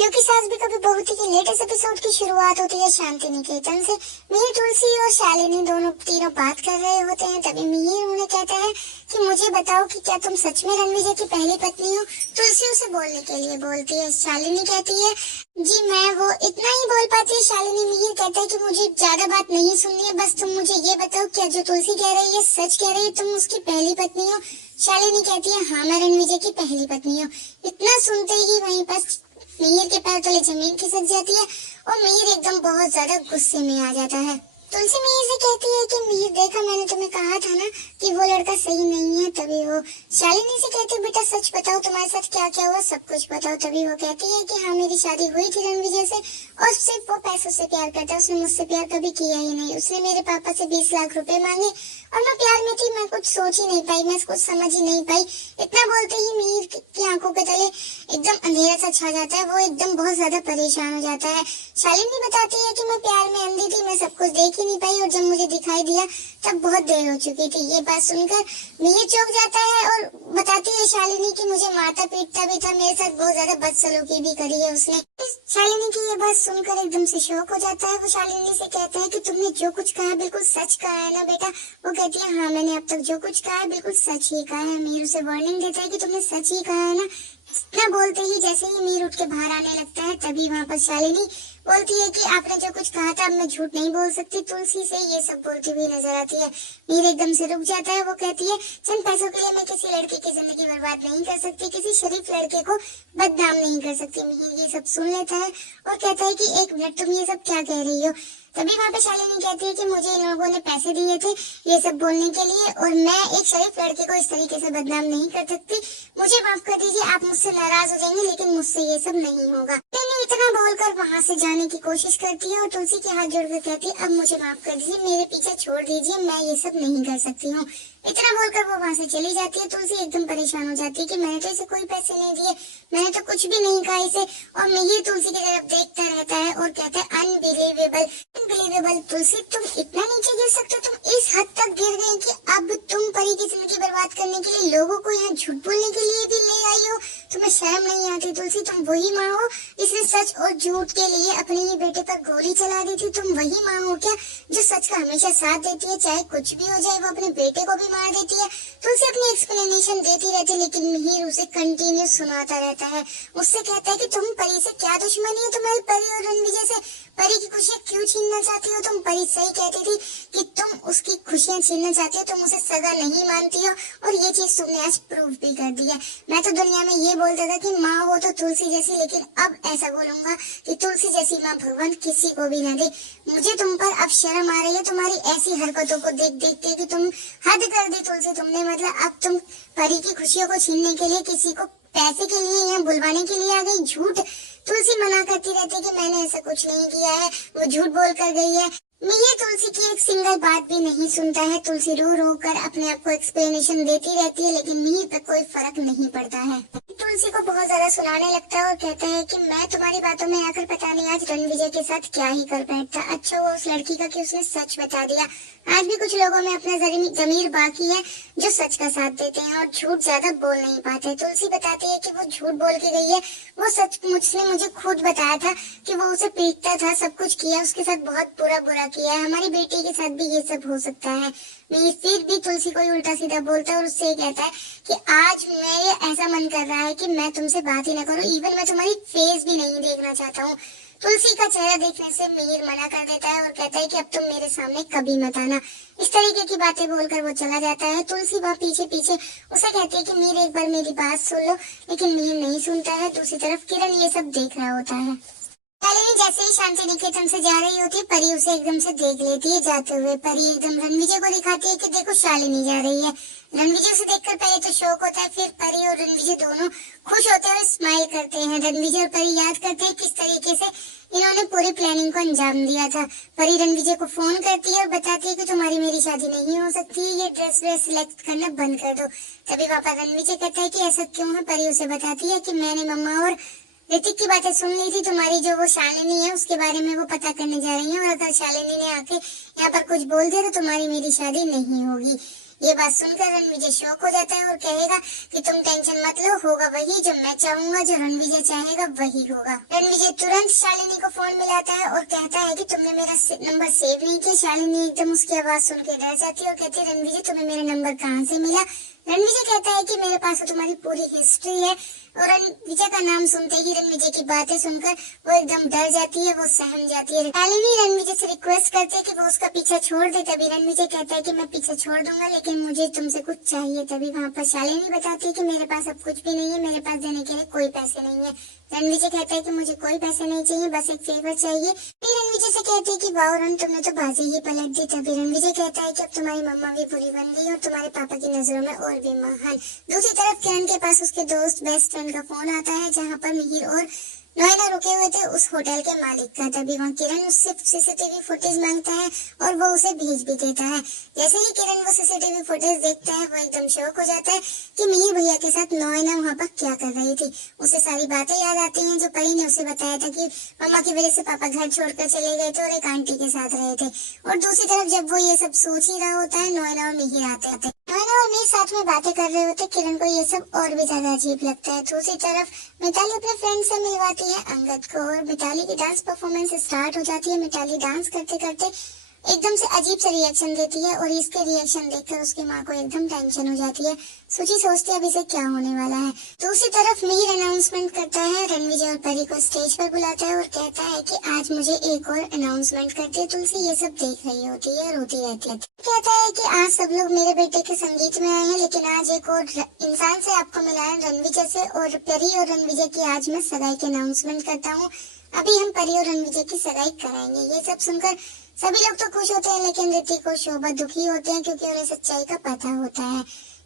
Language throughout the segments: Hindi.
क्योंकि सास भी कभी बहू थी के लेटेस्ट एपिसोड की शुरुआत होती है शांति निकेतन से। मिहिर, तुलसी और शालिनी दोनों तीनों बात कर रहे होते हैं। तभी मिहिर उन्हें कहता है कि मुझे बताओ कि क्या तुम सच में रणविजय की पहली पत्नी हो। तुलसी उसे बोलने के लिए बोलती है। शालिनी कहती है जी मैं वो, इतना ही बोल पाती है शालिनी। मिहिर कहता है कि मुझे ज्यादा बात नहीं सुननी है, बस तुम मुझे ये बताओ क्या जो तुलसी कह रही है सच कह रही है, तुम उसकी पहली पत्नी हो। शालिनी कहती है हाँ मैं रणविजय की पहली पत्नी हूँ। इतना सुनते ही वहीं पर मिहिर के पैर तले जमीन खिसक जाती है और मिहिर एकदम बहुत ज्यादा गुस्से में आ जाता है। तुलसी मिहिर से कहती है कि मिहिर देखा मैंने तुम्हें कहा था ना कि वो लड़का सही नहीं है। तभी वो शालिनी से कहती है बेटा सच बताओ तुम्हारे साथ क्या क्या हुआ, सब कुछ बताओ। तभी वो कहती है कि हाँ मेरी शादी हुई थी रणविजय से और सिर्फ वो पैसों से प्यार करता है, उसने मुझसे प्यार कभी किया ही नहीं। उसने मेरे पापा से 20 लाख रुपए मांगे और मैं प्यार में थी, मैं कुछ सोच ही नहीं पाई, मैं कुछ समझ ही नहीं पाई। इतना बोलते ही मिहिर की आंखों के तले एकदम अंधेरा सा छा जाता है, वो एकदम बहुत ज्यादा परेशान हो जाता है। शालिनी बताती है कि मैं प्यार में अंधी थी, मैं सब कुछ देख ही नहीं पाई और जब मुझे दिखाई दिया तब बहुत देर हो चुकी थी। ये बात सुनकर मिहिर चौंक जाता है और बताती है शालिनी कि मुझे मारता पीटता भी था, मेरे साथ बहुत ज्यादा बदसलूकी भी करी है उसने। शालिनी की ये बात सुनकर एकदम से शौक हो जाता है। वो शालिनी से कहता है कि तुमने जो कुछ कहा बिल्कुल सच कहा है ना बेटा। वो कहती है हाँ मैंने अब तक जो कुछ कहा है बिल्कुल सच ही कहा है। मिहिर उसे वार्निंग देता है कि तुमने सच ही कहा है ना। इतना बोलते ही जैसे ही मिहिर उठ के बाहर आने लगता है तभी वहाँ पर शालिनी बोलती है कि आपने जो कुछ कहा था अब मैं झूठ नहीं बोल सकती। तुलसी से ये सब बोलती हुई नजर आती है। मिहिर एकदम से रुक जाता है। वो कहती है चंद पैसों के लिए मैं किसी लड़के की जिंदगी बर्बाद नहीं कर सकती, किसी शरीफ लड़के को बदनाम नहीं कर सकती। मिहिर ये सब सुन लेता है और कहता है कि एक मिनट तुम ये सब क्या कह रही हो। तभी वहाँ पे शालिनी कहती है कि मुझे इन लोगों ने पैसे दिए थे ये सब बोलने के लिए और मैं एक शरीफ लड़के को इस तरीके से बदनाम नहीं कर सकती। मुझे माफ कर दीजिए, आप मुझसे नाराज हो जाएंगे लेकिन मुझसे ये सब नहीं होगा। मैंने इतना बोलकर वहाँ से जाने की कोशिश करती है और तुलसी के हाथ जोड़कर कहती है अब मुझे माफ कर दीजिए, मेरे पीछे छोड़ दीजिए, मैं ये सब नहीं कर सकती हूँ। इतना बोलकर वो वहाँ से चली जाती है। तुलसी एकदम परेशान हो जाती है कि मैंने तो इसे कोई पैसे नहीं दिए, मैंने तो कुछ भी नहीं कहा इसे। और मिहिर तुलसी की तरफ देखता रहता है और कहता है अनबिलीवेबल अनबिलीवेबल। तुलसी तुम इतना नीचे गिर सकते हो, तुम इस हद तक गिर गई कि अब तुम परी की जिंदगी बर्बाद करने के लिए लोगों को यहाँ झूठ बोलने के लिए भी ले आई हो। तुम्हें शर्म नहीं आती तुलसी? तुम वही माँ हो जिसने सच और झूठ के लिए अपने ही बेटे पर गोली चला दी थी। तुम वही माँ हो क्या जो सच का हमेशा साथ देती है, चाहे कुछ भी हो जाए वो अपने बेटे को भी मार देती है। तुलसी अपनी एक्सप्लेनेशन देती रहती है लेकिन मिहिर उसे कंटिन्यू सुनाता रहता है। उससे कहता है कि तुम परी से क्या दुश्मनी है तुम्हारी, परी और रणविजय से? परी की खुशियाँ क्यों छीनना चाहती हो तुम? परी सही कहती थी कि तुम उसकी खुशियाँ छीनना चाहती हो, तुम उसे सगा नहीं मानती हो और ये चीज तुमने आज प्रूव भी कर दी है। मैं तो दुनिया में ये बोलता था कि माँ हो तो तुलसी जैसी, लेकिन अब ऐसा बोलूंगा कि तुलसी जैसी माँ भगवान किसी को भी न दे। मुझे तुम पर अब शर्म आ रही है तुम्हारी ऐसी हरकतों को देख देख के कि तुम हद कर दी तुलसी तुमने। मतलब अब तुम परी की खुशियों को छीनने के लिए किसी को पैसे के लिए यहाँ बुलवाने के लिए आ गई। झूठ। तुलसी मना करती रहती है कि मैंने ऐसा कुछ नहीं किया है, वो झूठ बोल कर गई है। मिहिर तुलसी की एक सिंगल बात भी नहीं सुनता है। तुलसी रो रो कर अपने आप को एक्सप्लेनेशन देती रहती है लेकिन मिहिर पर कोई फर्क नहीं पड़ता है। तुलसी को बहुत ज्यादा सुनाने लगता है और कहता है कि मैं तुम्हारी बातों में आकर पता नहीं आज रणविजय के साथ क्या ही कर बैठता। अच्छा हुआ उस लड़की का कि उसने सच बता दिया। आज भी कुछ लोगों में अपना जमीर बाकी है जो सच का साथ देते हैं और झूठ ज्यादा बोल नहीं पाते। तुलसी बताती है कि वो झूठ बोल के गई है, वो सच मुझसे मुझे खुद बताया था कि वो उसे पीटता था, सब कुछ किया, उसके साथ बहुत बुरा किया है। हमारी बेटी के साथ भी ये सब हो सकता है। मैं फिर भी तुलसी को उल्टा सीधा बोलता है और उससे कहता है कि आज मेरे ऐसा मन कर रहा है कि मैं तुमसे बात ही ना करूं, इवन मैं तुम्हारी फेस भी नहीं देखना चाहता हूँ। तुलसी का चेहरा देखने से मिहिर मना कर देता है और कहता है कि अब तुम मेरे सामने कभी मत आना। इस तरीके की बातें बोलकर वो चला जाता है। तुलसी वहाँ पीछे पीछे उसे कहती है कि मिहिर एक बार मेरी बात सुन लो, लेकिन मिहिर नहीं सुनता है। दूसरी तरफ किरण ये सब देख रहा होता है। शालिनी जैसे ही शांति निकेतन से जा रही होती है परी उसे एकदम से देख लेती है जाते हुए। परी एकदम रणविजय को दिखाती है कि देखो शालिनी जा रही है। रणविजय से देखकर पहले तो शौक होता है, फिर परी और रणविजय दोनों खुश होते हैं और स्माइल करते हैं। रणविजय और परी याद करते हैं किस तरीके से इन्होंने पूरी प्लानिंग को अंजाम दिया था। परी रणविजय को फोन करती है और बताती है कि तुम्हारी मेरी शादी नहीं हो सकती, ये ड्रेस व्रेस सिलेक्ट करना बंद कर दो। तभी पापा रणविजय कहता है कि ऐसा क्यों है। परी उसे बताती है कि मैंने मम्मा और ऋतिक की बातें सुन ली थी, तुम्हारी जो वो शालिनी है उसके बारे में वो पता करने जा रही है और अगर शालिनी ने आके यहाँ पर कुछ बोल दिया तो तुम्हारी मेरी शादी नहीं होगी। ये बात सुनकर रणविजय शॉक हो जाता है और कहेगा कि तुम टेंशन मत लो, होगा वही जो मैं चाहूंगा, जो रणविजय चाहेगा वही होगा। रणविजय तुरंत शालिनी को फोन मिलाता है और कहता है कि तुमने मेरा नंबर सेव नहीं किया। शालिनी एकदम उसकी आवाज सुन के डर जाती है और कहती है रणविजय तुम्हें मेरा नंबर कहाँ से मिला। रणविजय कहता है कि मेरे पास तुम्हारी पूरी हिस्ट्री है। और रणविजय का नाम सुनते ही रणविजय की बातें सुनकर वो एकदम डर जाती है, वो सहम जाती है। शालिनी रणविजय से रिक्वेस्ट करते है कि वो उसका पीछा छोड़ दे। तभी रणविजय कहता है कि मैं पीछा छोड़ दूंगा, लेकिन मुझे तुमसे कुछ चाहिए। तभी वहाँ पर शालिनी बताती है कि मेरे पास अब कुछ भी नहीं है, मेरे पास देने के लिए कोई पैसे नहीं है। रणविजय कहता है कि मुझे कोई पैसे नहीं चाहिए, बस एक फेवर चाहिए। फिर रणविजय से कहती है कि वाह रण, तुमने तो बाजी ही पलट दी। तभी रणविजय कहता है कि अब तुम्हारी मम्मा भी बुरी बन गई और तुम्हारे पापा की नजरों में और भी महान। दूसरी तरफ किरण के पास उसके दोस्त बेस्ट फ्रेंड का फोन आता है, जहाँ पर मिहिर और नोएना रुके हुए थे उस होटल के मालिक का। तभी वहाँ किरण उससे सीसीटीवी फुटेज मांगता है और वो उसे भेज भी देता है। जैसे ही किरण वो सीसीटीवी फुटेज देखता है, वो एकदम शॉक हो जाता है कि मिहिर भैया के साथ नोएना वहाँ पर क्या कर रही थी। उसे सारी बातें याद आती हैं जो परी ने उसे बताया था कि मम्मा की वजह से पापा घर छोड़कर चले गए थे और एक आंटी के साथ रहे थे। और दूसरी तरफ जब वो ये सब सोच ही रहा होता है, नोएना और मिहिर आते आते नोएना और मिहिर साथ में बातें कर रहे होते। किरण को ये सब और भी ज्यादा अजीब लगता है। दूसरी तरफ मिताली अपने फ्रेंड से मिलवाती है अंगद को और मिताली की डांस परफॉर्मेंस स्टार्ट हो जाती है। मिताली डांस करते करते एकदम से अजीब सा रिएक्शन देती है और इसके रिएक्शन देखकर उसकी माँ को एकदम टेंशन हो जाती है। सुची सोचती है अब इसे क्या होने वाला है। दूसरी तरफ मिहिर अनाउंसमेंट करता है, रणविजय और परी को स्टेज पर बुलाता है और कहता है कि आज मुझे एक और अनाउंसमेंट करती है। तुलसी ये सब देख रही होती है, रोती रहती है। कहता है कि आज सब लोग मेरे बेटे के संगीत में आए हैं, लेकिन आज एक और इंसान से आपको मिला है, रणविजय से। और परी और रणविजय की आज मैं सगाई की अनाउंसमेंट करता हूँ। अभी हम परी और रणविजय की सगाई कराएंगे। ये सब सुनकर सभी लोग तो खुश होते हैं, लेकिन ऋतिक और शोभा दुखी होते हैं क्योंकि उन्हें सच्चाई का पता होता है।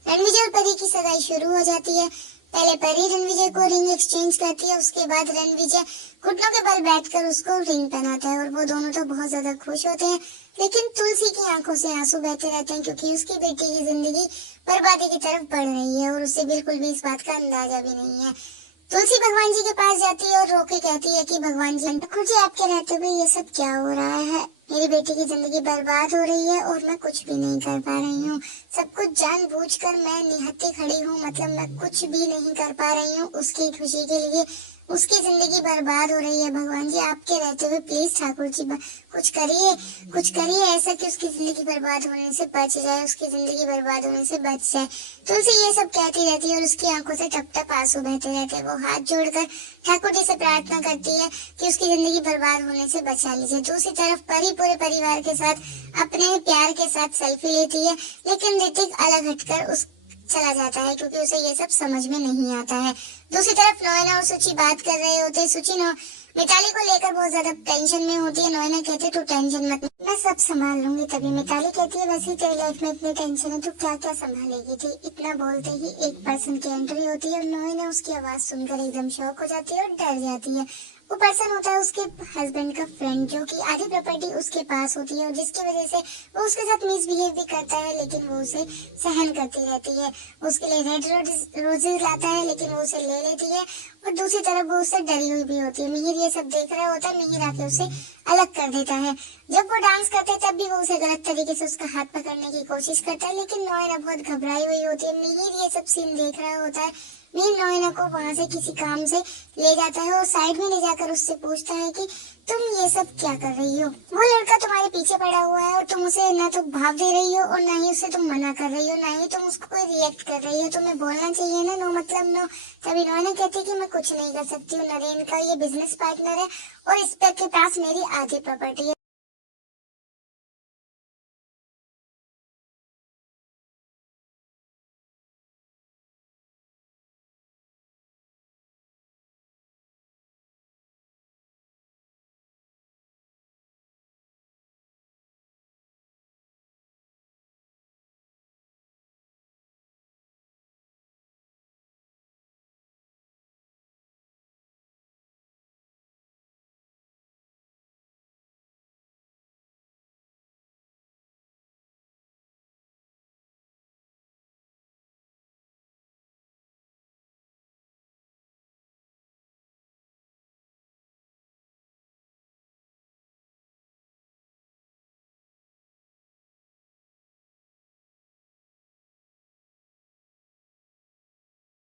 रणविजय और परी की सगाई शुरू हो जाती है। पहले परी रणविजय को रिंग एक्सचेंज करती है, उसके बाद रणविजय घुटनों के बल बैठकर उसको रिंग पहनाता है और वो दोनों तो बहुत ज्यादा खुश होते हैं। लेकिन तुलसी की आंखों से आंसू बहते रहते हैं क्योंकि उसकी बेटी की जिंदगी बर्बादी की तरफ बढ़ रही है और उसे बिल्कुल भी इस बात का अंदाजा भी नहीं है। तुलसी भगवान जी के पास जाती है और रो के कहती है कि भगवान जी, ठाकुर जी आपके रहते हुए ये सब क्या हो रहा है। मेरी बेटी की जिंदगी बर्बाद हो रही है और मैं कुछ भी नहीं कर पा रही हूँ। सब कुछ जानबूझकर मैं निहत्थे खड़ी हूँ, मतलब मैं कुछ भी नहीं कर पा रही हूँ उसकी खुशी के लिए। उसकी जिंदगी बर्बाद हो रही है। भगवान जी आपके रहते हुए प्लीज ठाकुर जी कुछ करिए ऐसा कि उसकी जिंदगी बर्बाद होने से बच जाए, उसकी जिंदगी बर्बाद होने से बच जाए। तुलसी ये सब कहती रहती है और उसकी आंखों से टप टप आंसू बहते रहते हैं। वो हाथ जोड़कर ठाकुर जी से प्रार्थना करती है कि उसकी जिंदगी बर्बाद होने से बचा लीजिए। दूसरी तरफ परी पूरे परिवार के साथ अपने प्यार के साथ सेल्फी लेती है, लेकिन ऋतिक अलग हटकर उस चला जाता है क्योंकि उसे ये सब समझ में नहीं आता है। दूसरी तरफ नोएना और सुची बात कर रहे होते हैं। सुची मिताली को लेकर बहुत ज्यादा टेंशन में होती है। नोएना कहती है तू टेंशन मत, मैं सब संभाल लूंगी। तभी मिताली कहती है वैसे तेरी लाइफ में इतनी टेंशन है, तू क्या क्या संभालेगी थी। इतना बोलते ही एक पर्सन की एंट्री होती है और नोएना उसकी आवाज सुनकर एकदम शॉक हो जाती है और डर जाती है। वो पर्सन होता है उसके हस्बैंड का फ्रेंड, जो कि आधी प्रॉपर्टी उसके पास होती है और जिसकी वजह से वो उसके साथ मिसबिहेव भी करता है, लेकिन वो उसे सहन करती रहती है। उसके लिए रेड रोजेस लाता है, लेकिन वो उसे ले लेती है और दूसरी तरफ वो उससे डरी हुई भी होती है। मिहिर ये सब देख रहा होता है। मिहिर आके उसे अलग कर देता है। जब वो डांस करते है तब भी वो उसे गलत तरीके से उसका हाथ पकड़ने की कोशिश करता है, लेकिन नोएना बहुत घबराई हुई होती है। मिहिर ये सब सीन देख रहा होता है। मिहिर नोएना को वहाँ से किसी काम से ले जाता है और साइड में ले जाकर उससे पूछता है कि तुम ये सब क्या कर रही हो। वो लड़का तुम्हारे पीछे पड़ा हुआ है और तुम उसे ना तो भाव दे रही हो और ना ही उसे तुम मना कर रही हो, ना ही तुम उसको कोई रिएक्ट कर रही हो। तुम्हें बोलना चाहिए ना, नो मतलब नो। तभी नोएना कहती है कि मैं कुछ नहीं कर सकती हूँ, नरेन का ये बिजनेस पार्टनर है और इस पे के पास मेरी आधी प्रॉपर्टी है।